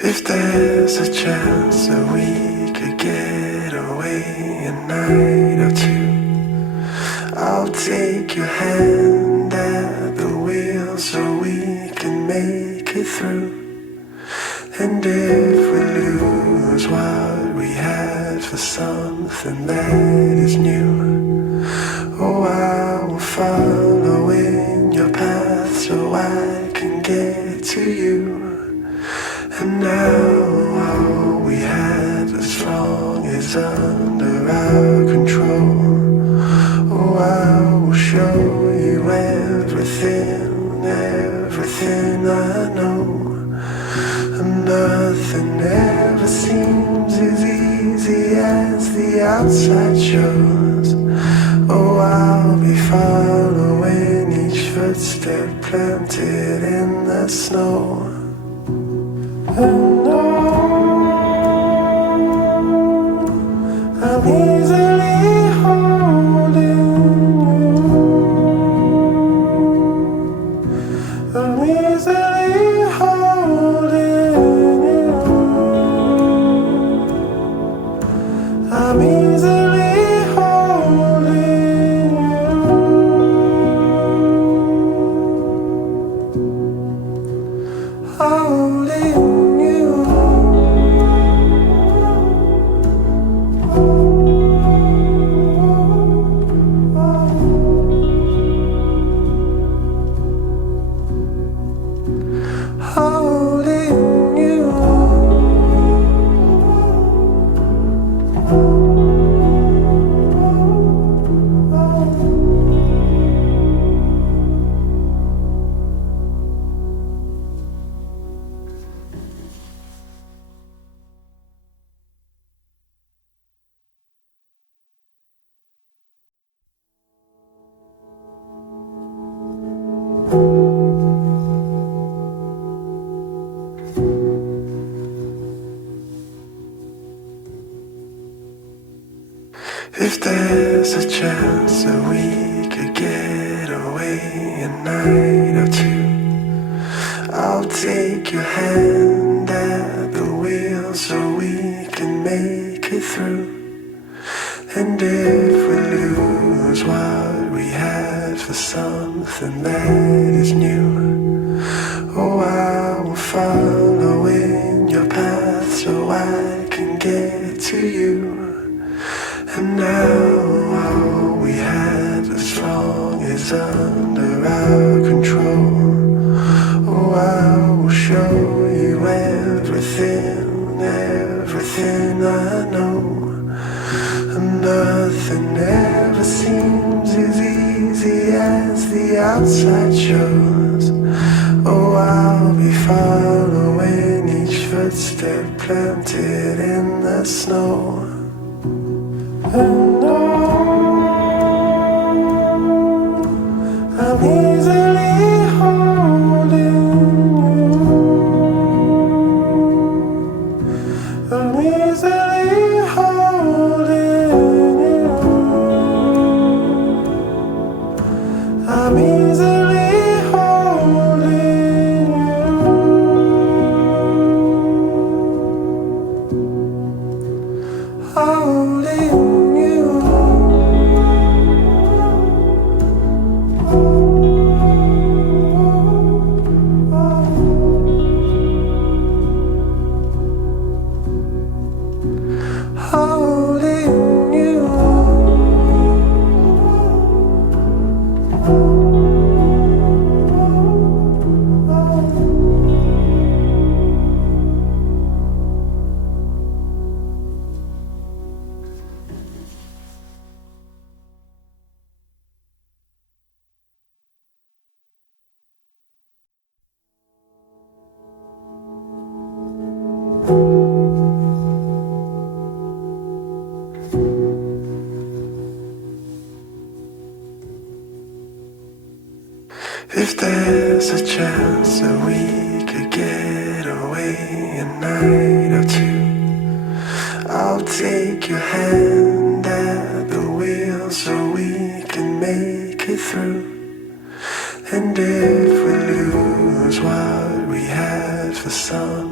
If there's a chance that we could get away a night or two, I'll take your hand at the wheel so we can make it through. And if we lose what we had for something that is new, oh, I will follow in your path so I can get to you. And now all we have as long is under our control. Oh, I will show you everything, everything I know. And nothing ever seems as easy as the outside shows. Oh, I'll be following each footstep planted in the snow. And I'm easily holding you. I'm easily holding you. I'm easily holding you. Holding. If there's a chance that we could get away a night or two, I'll take your hand at the wheel so we can make it through. And if we lose what we had for something that is new, oh, I will follow in your path so I can get to you. And now all we have as long is under our control. Oh, I will show you everything, everything I know. And nothing ever seems as easy as the outside shows. Oh, I'll be following each footstep planted in the snow. And I'm easily holding you. I'm easily holding you. I'm easily holding you. Holding. If there's a chance that we could get away a night or two, I'll take your hand at the down so we can make it through. And if we lose what we had for some,